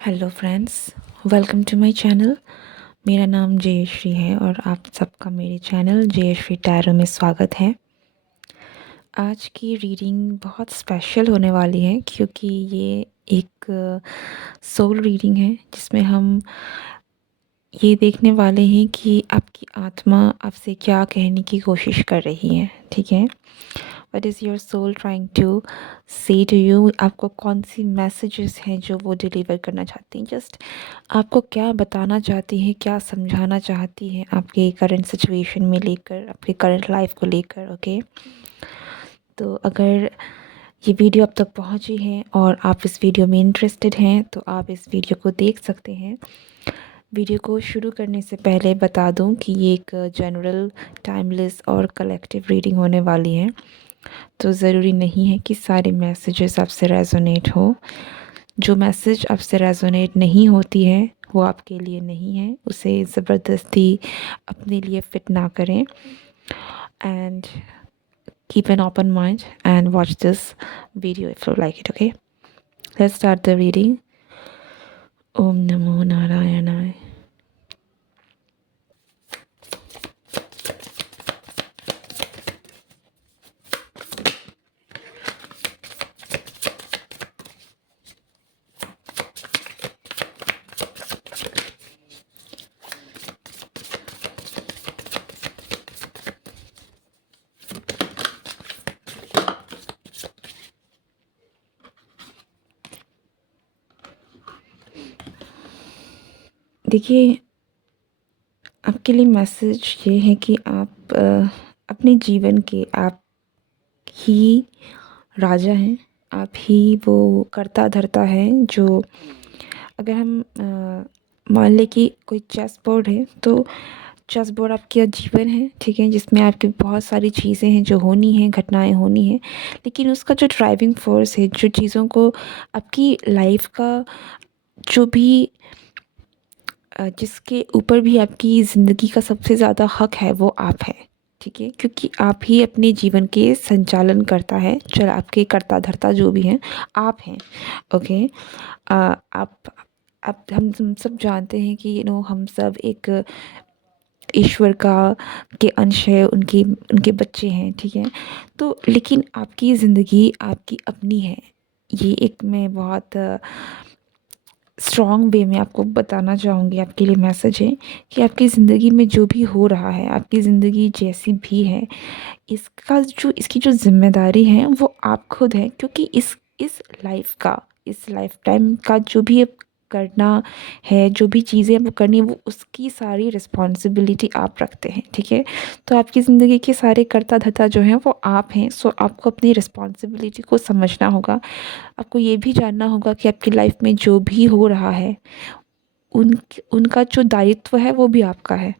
Hello friends, welcome to my channel. मेरा नाम जयश्री है और आप सबका मेरे चैनल जयश्री टैरो में स्वागत है। आज की रीडिंग बहुत स्पेशल होने वाली है क्योंकि ये एक सोल रीडिंग है जिसमें हम ये देखने वाले हैं कि आपकी आत्मा आपसे क्या कहने की कोशिश कर रही है। ठीक है, what is your soul trying to say to you. आपको कौन सी मैसेजेस हैं जो वो डिलीवर करना चाहती हैं, जस्ट आपको क्या बताना चाहती हैं, क्या समझाना चाहती हैं आपके करंट सिचुएशन में लेकर, आपके करंट लाइफ को लेकर। ओके, तो अगर ये वीडियो अब तक पहुंची है और आप इस वीडियो में इंटरेस्टेड हैं तो आप इस वीडियो को देख सकते हैं। वीडियो को शुरू करने से पहले बता दूं कि ये एक जनरल, टाइमलेस और कलेक्टिव रीडिंग होने वाली है, तो ज़रूरी नहीं है कि सारे मैसेजेस आपसे रेजोनेट हो। जो मैसेज आपसे रेजोनेट नहीं होती है वो आपके लिए नहीं है, उसे ज़बरदस्ती अपने लिए फिट ना करें। And keep an open mind and watch this video if you like it. Okay, let's start the reading. ओम नमो नारायणाय। देखिए, आपके लिए मैसेज ये है कि आप अपने जीवन के आप ही राजा हैं। आप ही वो करता धरता है जो, अगर हम मान लें कि कोई चेस बोर्ड है तो चेस बोर्ड आपका जीवन है। ठीक है, जिसमें आपकी बहुत सारी चीज़ें हैं जो होनी हैं, घटनाएं होनी हैं, लेकिन उसका जो ड्राइविंग फोर्स है, जो चीज़ों को आपकी लाइफ का जो भी जिसके ऊपर भी आपकी ज़िंदगी का सबसे ज़्यादा हक है वो आप है। ठीक है, क्योंकि आप ही अपने जीवन के संचालन करता है, चल आपके कर्ता धर्ता जो भी हैं आप हैं। ओके, आप हम सब जानते हैं कि हम सब एक ईश्वर का के अंश है, उनकी उनके बच्चे हैं। ठीक है, तो लेकिन आपकी ज़िंदगी आपकी अपनी है। ये एक मैं बहुत स्ट्रॉन्ग वे में आपको बताना चाहूँगी, आपके लिए मैसेज है कि आपकी ज़िंदगी में जो भी हो रहा है, आपकी ज़िंदगी जैसी भी है, इसकी जो ज़िम्मेदारी है वो आप खुद हैं, क्योंकि इस लाइफ का, इस लाइफ टाइम का जो भी अब करना है, जो भी चीज़ें वो करनी है, वो उसकी सारी रिस्पॉन्सिबिलिटी आप रखते हैं। ठीक है, तो आपकी ज़िंदगी के सारे कर्ता धर्ता जो हैं वो आप हैं। सो आपको अपनी रिस्पॉन्सिबिलिटी को समझना होगा। आपको ये भी जानना होगा कि आपकी लाइफ में जो भी हो रहा है उनका जो दायित्व है वो भी आपका है।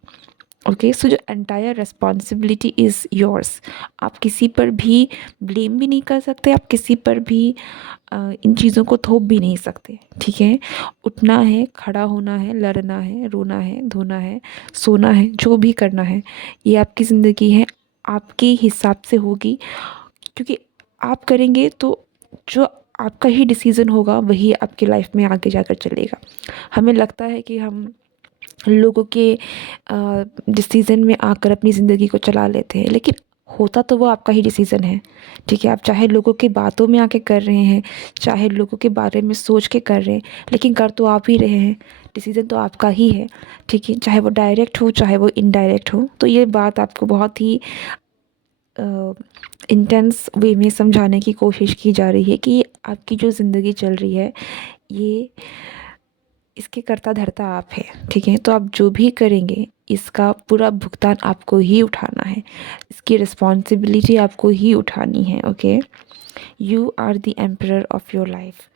ओके, सो जो एंटायर रिस्पॉन्सिबिलिटी इज़ योर्स। आप किसी पर भी ब्लेम भी नहीं कर सकते, आप किसी पर भी इन चीज़ों को थोप भी नहीं सकते। ठीक है, उठना है, खड़ा होना है, लड़ना है, रोना है, धोना है, सोना है, जो भी करना है, ये आपकी ज़िंदगी है, आपके हिसाब से होगी। क्योंकि आप करेंगे तो जो आपका ही डिसीज़न होगा वही आपकी लाइफ में आगे जाकर चलेगा। हमें लगता है कि हम लोगों के डिसीज़न में आकर अपनी ज़िंदगी को चला लेते हैं, लेकिन होता तो वो आपका ही डिसीज़न है। ठीक है, आप चाहे लोगों की बातों में आके कर रहे हैं, चाहे लोगों के बारे में सोच के कर रहे हैं, लेकिन कर तो आप ही रहे हैं। डिसीज़न तो आपका ही है। ठीक है, चाहे वो डायरेक्ट हो चाहे वो इनडायरेक्ट हो। तो ये बात आपको बहुत ही इंटेंस वे में समझाने की कोशिश की जा रही है कि आपकी जो ज़िंदगी चल रही है, ये इसके कर्ता धर्ता आप है। ठीक है, तो आप जो भी करेंगे इसका पूरा भुगतान आपको ही उठाना है, इसकी रिस्पॉन्सिबिलिटी आपको ही उठानी है। Okay, you are the emperor of your life.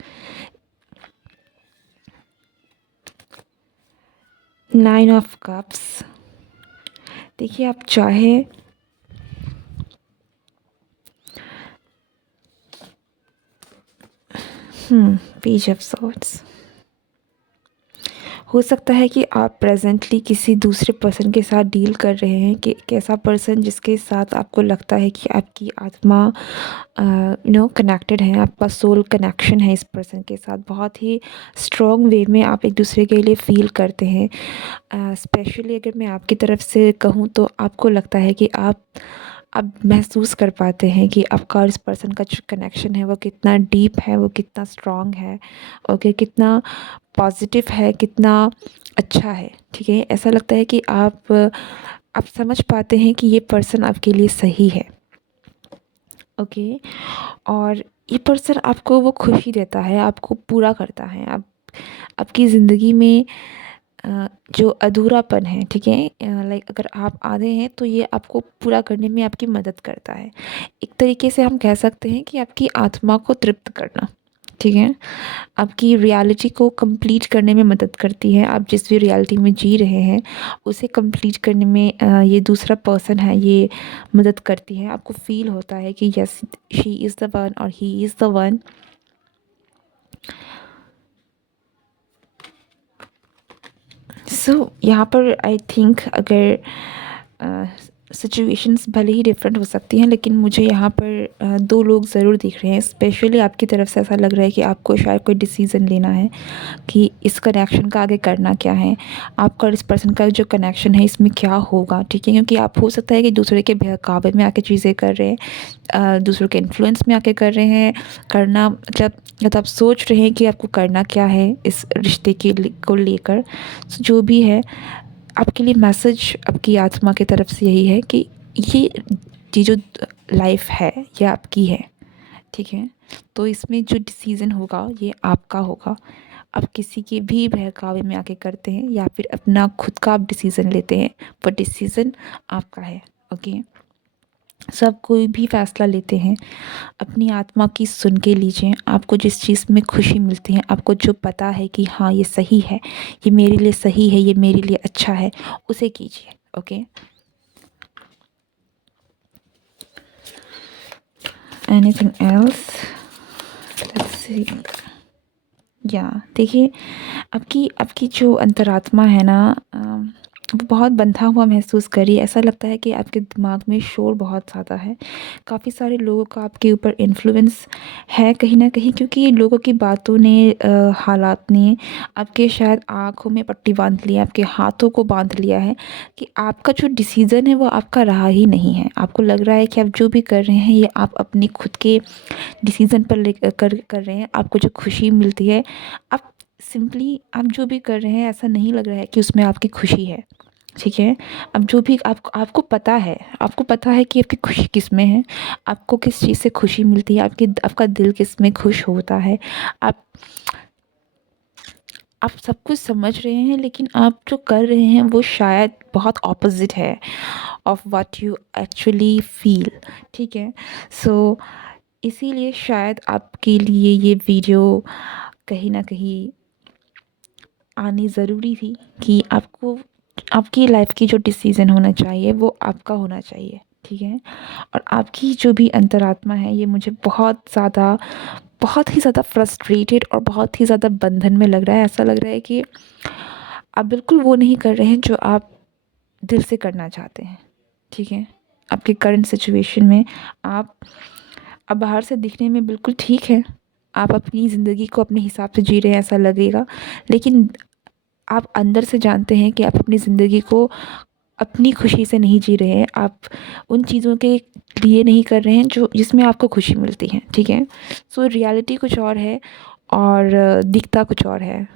9 of cups. देखिए, आप चाहे पेज ऑफ सॉर्ड्स। हो सकता है कि आप प्रेजेंटली किसी दूसरे पर्सन के साथ डील कर रहे हैं, कि एक ऐसा पर्सन जिसके साथ आपको लगता है कि आपकी आत्मा कनेक्टेड है, आपका सोल कनेक्शन है इस पर्सन के साथ, बहुत ही स्ट्रॉन्ग वे में आप एक दूसरे के लिए फ़ील करते हैं। स्पेशली अगर मैं आपकी तरफ से कहूँ तो आपको लगता है कि आप महसूस कर पाते हैं कि आपका और इस पर्सन का जो कनेक्शन है वो कितना डीप है, वो कितना स्ट्रॉन्ग है, ओके, कितना पॉजिटिव है, कितना अच्छा है, ठीक है। ऐसा लगता है कि आप समझ पाते हैं कि ये पर्सन आपके लिए सही है, ओके। और ये पर्सन आपको वो खुशी देता है, आपको पूरा करता है, आप आपकी ज़िंदगी में जो अधूरापन है, ठीक है, लाइक अगर आप आधे हैं तो ये आपको पूरा करने में आपकी मदद करता है। एक तरीके से हम कह सकते हैं कि आपकी आत्मा को तृप्त करना, ठीक है, आपकी रियलिटी को कंप्लीट करने में मदद करती है। आप जिस भी रियलिटी में जी रहे हैं उसे कंप्लीट करने में ये दूसरा पर्सन है, ये मदद करती है। आपको फील होता है कि yes, she is the one और ही इज़ द वन। सो यहाँ पर आई थिंक अगर सिचुएशंस भले ही डिफरेंट हो सकती हैं, लेकिन मुझे यहाँ पर दो लोग ज़रूर दिख रहे हैं। स्पेशली आपकी तरफ से ऐसा लग रहा है कि आपको शायद कोई डिसीज़न लेना है कि इस कनेक्शन का आगे करना क्या है, आपका और इस पर्सन का जो कनेक्शन है इसमें क्या होगा, ठीक है। क्योंकि आप हो सकता है कि दूसरे के बहकावे में आके चीज़ें कर रहे हैं, दूसरों के इन्फ्लुएंस में आके कर रहे हैं, करना मतलब आप सोच रहे हैं कि आपको करना क्या है इस रिश्ते को लेकर। जो भी है, आपके लिए मैसेज आपकी आत्मा की तरफ से यही है कि ये जो लाइफ है ये आपकी है, ठीक है। तो इसमें जो डिसीज़न होगा ये आपका होगा। आप किसी के भी बहकावे में आके करते हैं या फिर अपना खुद का आप डिसीज़न लेते हैं, पर डिसीज़न आपका है, ओके। सब कोई भी फ़ैसला लेते हैं अपनी आत्मा की सुन के लीजिए। आपको जिस चीज़ में खुशी मिलती है, आपको जो पता है कि हाँ ये सही है, ये मेरे लिए सही है, ये मेरे लिए अच्छा है, उसे कीजिए, okay. Anything else, let's see. या देखिए, आपकी आपकी जो अंतरात्मा है ना, वो बहुत बंधा हुआ महसूस कर रही है। ऐसा लगता है कि आपके दिमाग में शोर बहुत ज़्यादा है। काफ़ी सारे लोगों का आपके ऊपर इन्फ्लुएंस है कहीं न कहीं, क्योंकि लोगों की बातों ने, हालात ने आपके शायद आँखों में पट्टी बाँध ली है, आपके हाथों को बाँध लिया है कि आपका जो डिसीज़न है वो आपका रहा ही नहीं है। आपको लग रहा है कि आप जो भी कर रहे हैं ये आप अपने खुद के डिसीज़न पर ले कर रहे हैं। आपको जो खुशी मिलती है, आप सिंपली आप जो भी कर रहे हैं ऐसा नहीं लग रहा है कि उसमें आपकी खुशी है, ठीक है। अब जो भी आपको पता है कि आपकी खुशी किस में है, आपको किस चीज़ से खुशी मिलती है, आपका दिल किस में खुश होता है। आप आप सब कुछ समझ रहे हैं, लेकिन आप जो कर रहे हैं वो शायद बहुत ऑपोज़िट है of what you actually feel, ठीक है। सो इसीलिए शायद आपके लिए ये वीडियो कहीं न कहीं आनी ज़रूरी थी कि आपको आपकी लाइफ़ की जो डिसीज़न होना चाहिए वो आपका होना चाहिए, ठीक है। और आपकी जो भी अंतरात्मा है ये मुझे बहुत ही ज़्यादा फ्रस्ट्रेटेड और बहुत ही ज़्यादा बंधन में लग रहा है। ऐसा लग रहा है कि आप बिल्कुल वो नहीं कर रहे हैं जो आप दिल से करना चाहते हैं, ठीक है। आपके करंट सिचुएशन में आप बाहर से दिखने में बिल्कुल ठीक है, आप अपनी ज़िंदगी को अपने हिसाब से जी रहे हैं ऐसा लगेगा, लेकिन आप अंदर से जानते हैं कि आप अपनी ज़िंदगी को अपनी खुशी से नहीं जी रहे हैं, आप उन चीज़ों के लिए नहीं कर रहे हैं जो जिसमें आपको खुशी मिलती है, ठीक है। सो रियलिटी कुछ और है और दिखता कुछ और है।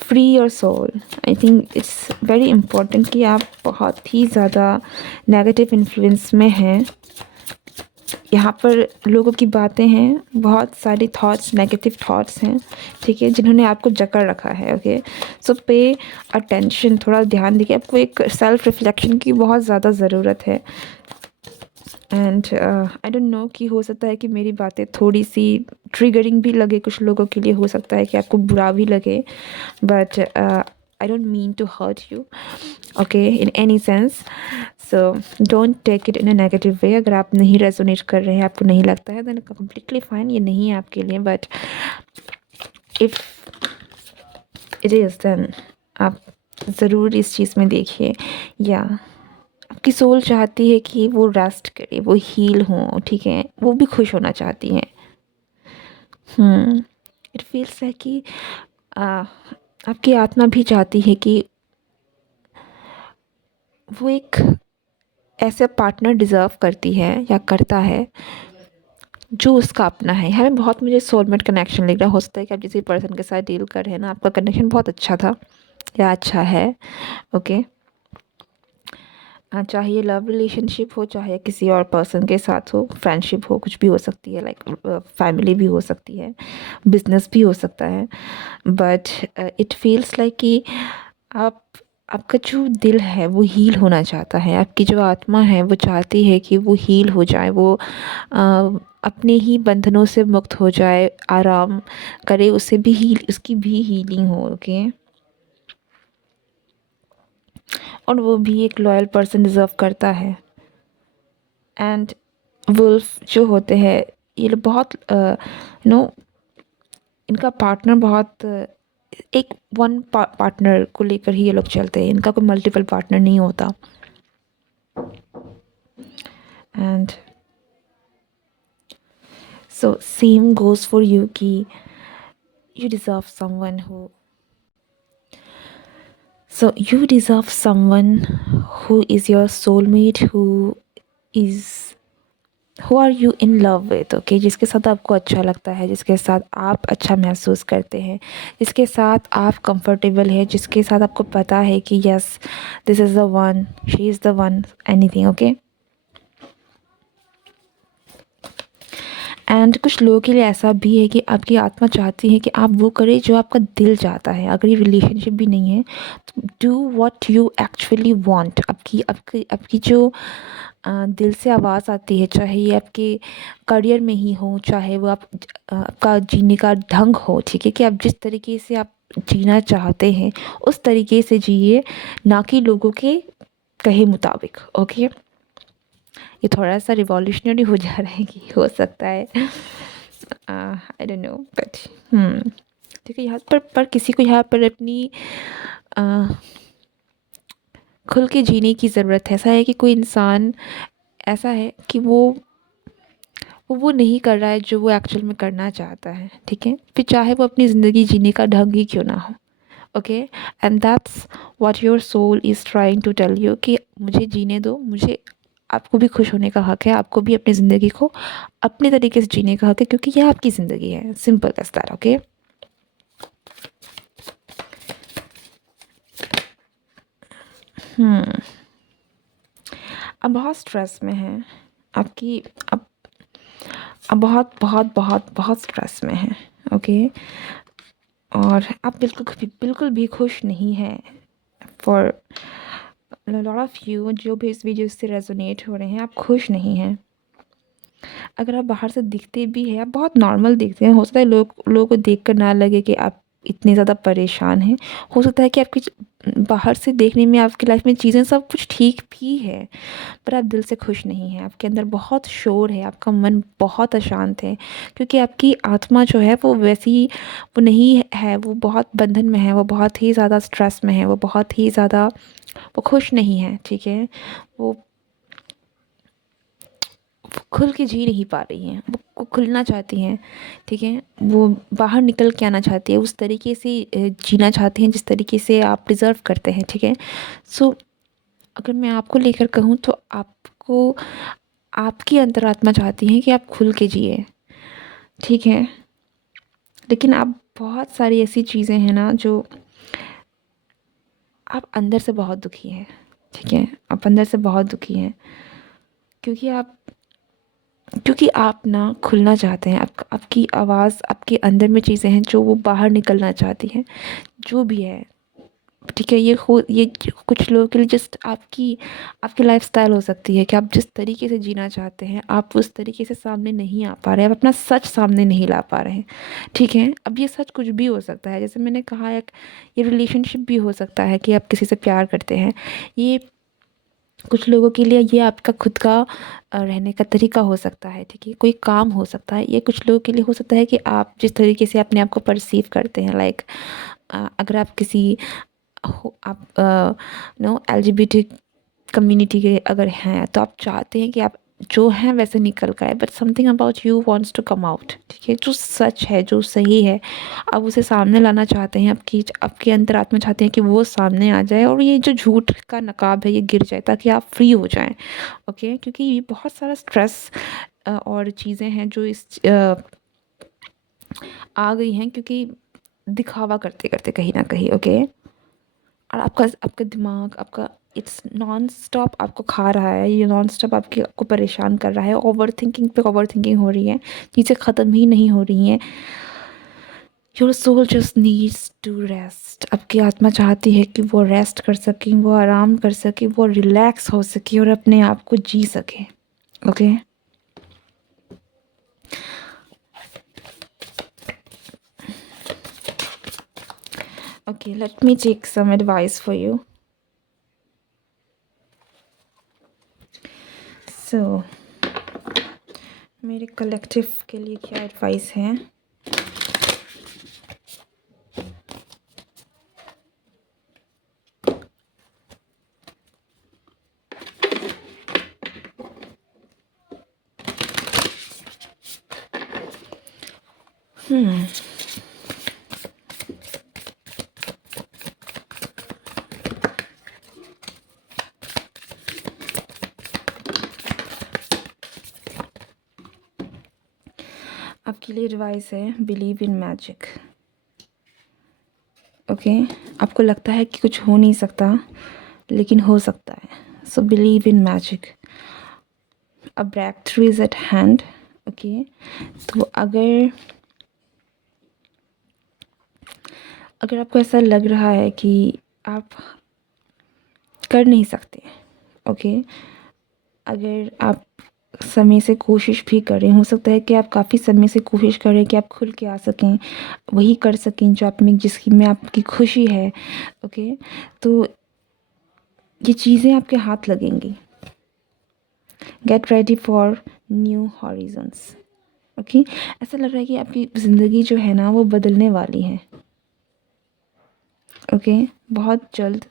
Free your soul, I think it's very important कि आप बहुत ही ज़्यादा नेगेटिव इन्फ्लुएंस में हैं। यहाँ पर लोगों की बातें हैं, बहुत सारी थॉट्स, नेगेटिव थॉट्स हैं, ठीक है, जिन्होंने आपको जकड़ रखा है, ओके। सो पे अटेंशन, थोड़ा ध्यान दीजिए। आपको एक सेल्फ रिफ्लेक्शन की बहुत ज़्यादा ज़रूरत है। एंड आई डोंट नो कि हो सकता है कि मेरी बातें थोड़ी सी ट्रिगरिंग भी लगे कुछ लोगों के लिए, हो सकता है कि आपको बुरा भी लगे, but I don't mean to hurt you, okay, in any sense. So don't take it in a negative way. अगर आप नहीं रेजोनेट कर रहे हैं, आपको नहीं लगता है, then completely fine, ये नहीं है आपके लिए. But if it is, then आप ज़रूर इस चीज़ में देखिए. या आपकी सोल चाहती है कि वो रेस्ट करे, वो हील हो, ठीक है, वो भी खुश होना चाहती हैं. इट फील्स है कि आपकी आत्मा भी चाहती है कि वो एक ऐसा पार्टनर डिज़र्व करती है या करता है जो उसका अपना है. हमें बहुत, मुझे सोलमेट कनेक्शन लग रहा. हो सकता है कि आप जिस पर्सन के साथ डील कर रहे हैं ना, आपका कनेक्शन बहुत अच्छा था या अच्छा है, ओके. चाहे ये लव रिलेशनशिप हो, चाहे किसी और पर्सन के साथ हो, फ्रेंडशिप हो, कुछ भी हो सकती है, लाइक फैमिली भी हो सकती है, बिजनेस भी हो सकता है. बट इट फील्स लाइक कि आपका जो दिल है वो हील होना चाहता है. आपकी जो आत्मा है वो चाहती है कि वो हील हो जाए, वो अपने ही बंधनों से मुक्त हो जाए, आराम करे, उसे भी उसकी भी हीलिंग हो, ओके. और वो भी एक लॉयल पर्सन डिज़र्व करता है. एंड वुल्फ जो होते हैं, ये लोग बहुत नो इनका पार्टनर बहुत एक वन पार्टनर को लेकर ही ये लोग चलते हैं. इनका कोई मल्टीपल पार्टनर नहीं होता. And so same goes for you कि you deserve someone who so you deserve someone who is your soulmate, is who are you in love with, okay, जिसके साथ आपको अच्छा लगता है, जिसके साथ आप अच्छा महसूस करते हैं, जिसके साथ आप कंफर्टेबल है, जिसके साथ आपको पता है कि yes, this is the one, she is the one, anything, okay. And कुछ लोगों के लिए ऐसा भी है कि आपकी आत्मा चाहती है कि आप वो करें जो आपका दिल चाहता है. अगर ये रिलेशनशिप भी नहीं है तो do what you actually want. आपकी आपकी आपकी जो दिल से आवाज़ आती है, चाहे ये आपके करियर में ही हो, चाहे वो आपका जीने का ढंग हो, ठीक है, कि आप जिस तरीके से आप जीना चाहते हैं उस तरीके से जिए, ना कि लोगों के कहे मुताबिक, ओके. ये थोड़ा सा रिवॉल्यूशनरी हो जा रहा है कि हो सकता है, आई डोंट नो, बट ठीक है. यहाँ पर किसी को यहाँ पर अपनी खुल के जीने की ज़रूरत है. ऐसा है कि कोई इंसान ऐसा है कि वो नहीं कर रहा है जो वो एक्चुअल में करना चाहता है, ठीक है, फिर चाहे वो अपनी ज़िंदगी जीने का ढंग ही क्यों ना हो, okay. And that's what your soul is trying to tell you कि मुझे जीने दो, मुझे, आपको भी खुश होने का हक़ है, आपको भी अपनी ज़िंदगी को अपने तरीके से जीने का हक़ है, क्योंकि यह आपकी ज़िंदगी है. Simple as that, okay. अब बहुत स्ट्रेस में हैं आपकी, अब बहुत बहुत बहुत बहुत स्ट्रेस में हैं, ओके. और आप बिल्कुल भी खुश नहीं हैं. फॉर लॉट ऑफ यू जो भी इस वीडियो से रेजोनेट हो रहे हैं, आप खुश नहीं हैं. अगर आप बाहर से दिखते भी हैं, आप बहुत नॉर्मल दिखते हैं. हो सकता है लोगों को देख कर ना लगे कि आप इतने ज़्यादा परेशान हैं. हो सकता है कि आपकी बाहर से देखने में आपकी लाइफ में चीज़ें सब कुछ ठीक भी है, पर आप दिल से खुश नहीं हैं. आपके अंदर बहुत शोर है, आपका मन बहुत अशांत है, क्योंकि आपकी आत्मा जो है वो वैसी वो नहीं है. वो बहुत बंधन में है, वो बहुत ही ज़्यादा स्ट्रेस में है, वो बहुत ही ज़्यादा वो खुश नहीं है, ठीक है. वो खुल के जी नहीं पा रही हैं, वो खुलना चाहती हैं, ठीक है. वो बाहर निकल के आना चाहती है, उस तरीके से जीना चाहती हैं जिस तरीके से आप डिज़र्व करते हैं, ठीक है. सो अगर मैं आपको लेकर कहूँ तो आपको, आपकी अंतरात्मा चाहती है कि आप खुल के जिए, ठीक है. लेकिन आप बहुत सारी ऐसी चीज़ें हैं ना जो आप अंदर से बहुत दुखी हैं, ठीक है. आप अंदर से बहुत दुखी हैं क्योंकि आप ना खुलना चाहते हैं. आपकी आवाज़, आपके अंदर में चीज़ें हैं जो वो बाहर निकलना चाहती हैं, जो भी है. ठीक है। ये कुछ लोगों के लिए जस्ट आपकी लाइफ़स्टाइल हो सकती है कि आप जिस तरीके से जीना चाहते हैं, आप उस तरीके से सामने नहीं आ पा रहे हैं, आप अपना सच सामने नहीं ला पा रहे हैं, ठीक है। अब ये सच कुछ भी हो सकता है, जैसे मैंने कहा, एक ये रिलेशनशिप भी हो सकता है कि आप किसी से प्यार करते हैं। ये कुछ लोगों के लिए ये आपका खुद का रहने का तरीका हो सकता है, ठीक है। कोई काम हो सकता है। ये कुछ लोगों के लिए हो सकता है कि आप जिस तरीके से अपने आप को परसीव करते हैं, लाइक अगर आप किसी आप नो एलजीबीटी कम्युनिटी के अगर हैं, तो आप चाहते हैं कि आप जो हैं वैसे निकल कर आए, but something about you wants to come out, ठीक है। जो सच है, जो सही है, आप उसे सामने लाना चाहते हैं। आपकी अंतरात्मा चाहते हैं कि वो सामने आ जाए और ये जो झूठ का नकाब है ये गिर जाए, ताकि आप फ्री हो जाएं, ओके। क्योंकि ये बहुत सारा स्ट्रेस और चीज़ें हैं जो आ गई हैं, क्योंकि दिखावा करते करते कहीं ना कहीं, ओके। और आपका आपका दिमाग आपका इट्स नॉन स्टॉप आपको खा रहा है, ये नॉन स्टॉप आपको परेशान कर रहा है। ओवर थिंकिंग पे ओवर थिंकिंग हो रही है, चीज़ें ख़त्म ही नहीं हो रही हैं। Your soul just needs to rest. आपकी आत्मा चाहती है कि वो रेस्ट कर सके, वो आराम कर सके, वो रिलैक्स हो सके और अपने आप को जी सके, okay. Okay, let me take some advice for you. So मेरे कलेक्टिव के लिए क्या एडवाइस है? आपके लिए एडवाइस है, बिलीव इन मैजिक, ओके। आपको लगता है कि कुछ हो नहीं सकता, लेकिन हो सकता है। So believe in magic. A breakthrough is at hand, okay. तो अगर अगर आपको ऐसा लग रहा है कि आप कर नहीं सकते, ओके, अगर आप समय से कोशिश भी करें, हो सकता है कि आप काफ़ी समय से कोशिश करें कि आप खुल के आ सकें, वही कर सकें जो आप में जिसकी में आपकी खुशी है, ओके। तो ये चीज़ें आपके हाथ लगेंगी। Get ready for new horizons, okay. ऐसा लग रहा है कि आपकी ज़िंदगी जो है ना वो बदलने वाली है, ओके। बहुत जल्द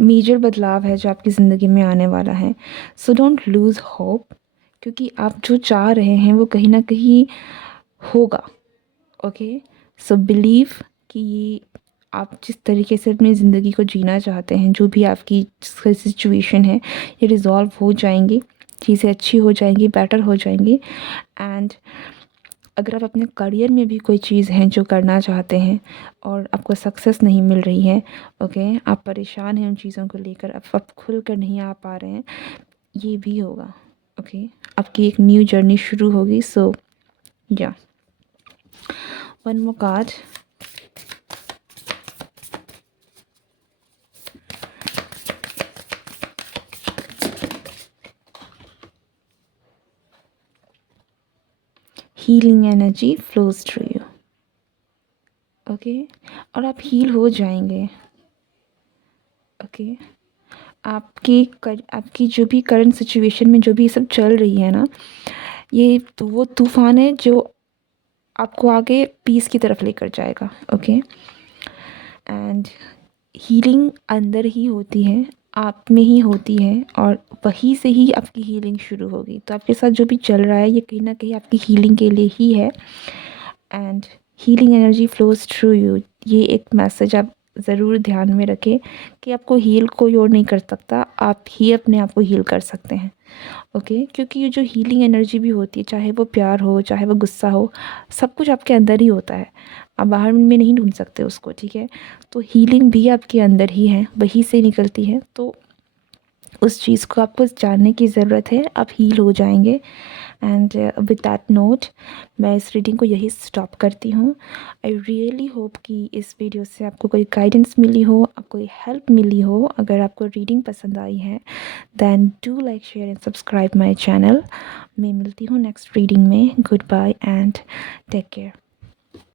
मेजर बदलाव है जो आपकी ज़िंदगी में आने वाला है। सो डोंट लूज़ होप, क्योंकि आप जो चाह रहे हैं वो कहीं ना कहीं होगा, ओके। सो बिलीव कि ये आप जिस तरीके से अपनी ज़िंदगी को जीना चाहते हैं, जो भी आपकी सिचुएशन है, ये रिज़ॉल्व हो जाएंगी, चीज़ें अच्छी हो जाएंगी, बेटर हो जाएंगी। एंड अगर आप अपने करियर में भी कोई चीज़ है जो करना चाहते हैं और आपको सक्सेस नहीं मिल रही है, ओके, आप परेशान हैं उन चीज़ों को लेकर, आप खुल कर नहीं आ पा रहे हैं, ये भी होगा, ओके। आपकी एक न्यू जर्नी शुरू होगी। सो या one more card. Healing energy flows through you, okay. और आप हील हो जाएंगे, ओके। आपकी जो भी करंट सिचुएशन में जो भी सब चल रही है ना, ये तो वो तूफान है जो आपको आगे पीस की तरफ लेकर जाएगा, ओके। एंड हीलिंग अंदर ही होती है, आप में ही होती है, और वहीं से ही आपकी हीलिंग शुरू होगी। तो आपके साथ जो भी चल रहा है ये कहीं ना कहीं आपकी हीलिंग के लिए ही है। And healing energy flows through you, ये एक मैसेज आप ज़रूर ध्यान में रखें कि आपको हील कोई और नहीं कर सकता, आप ही अपने आप को हील कर सकते हैं, ओके। क्योंकि ये जो हीलिंग एनर्जी भी होती है, चाहे वो प्यार हो, चाहे वो गुस्सा हो, सब कुछ आपके अंदर ही होता है, आप बाहर में नहीं ढूंढ सकते उसको, ठीक है। तो हीलिंग भी आपके अंदर ही है, वहीं से निकलती है। तो उस चीज़ को आपको जानने की ज़रूरत है, आप हील हो जाएंगे। एंड विद दैट नोट मैं इस रीडिंग को यही स्टॉप करती हूँ। आई रियली होप कि इस वीडियो से आपको कोई गाइडेंस मिली हो, आपको कोई हेल्प मिली हो। अगर आपको रीडिंग पसंद आई है then do like, share and subscribe my channel. मैं मिलती हूँ नेक्स्ट रीडिंग में। Goodbye and take care.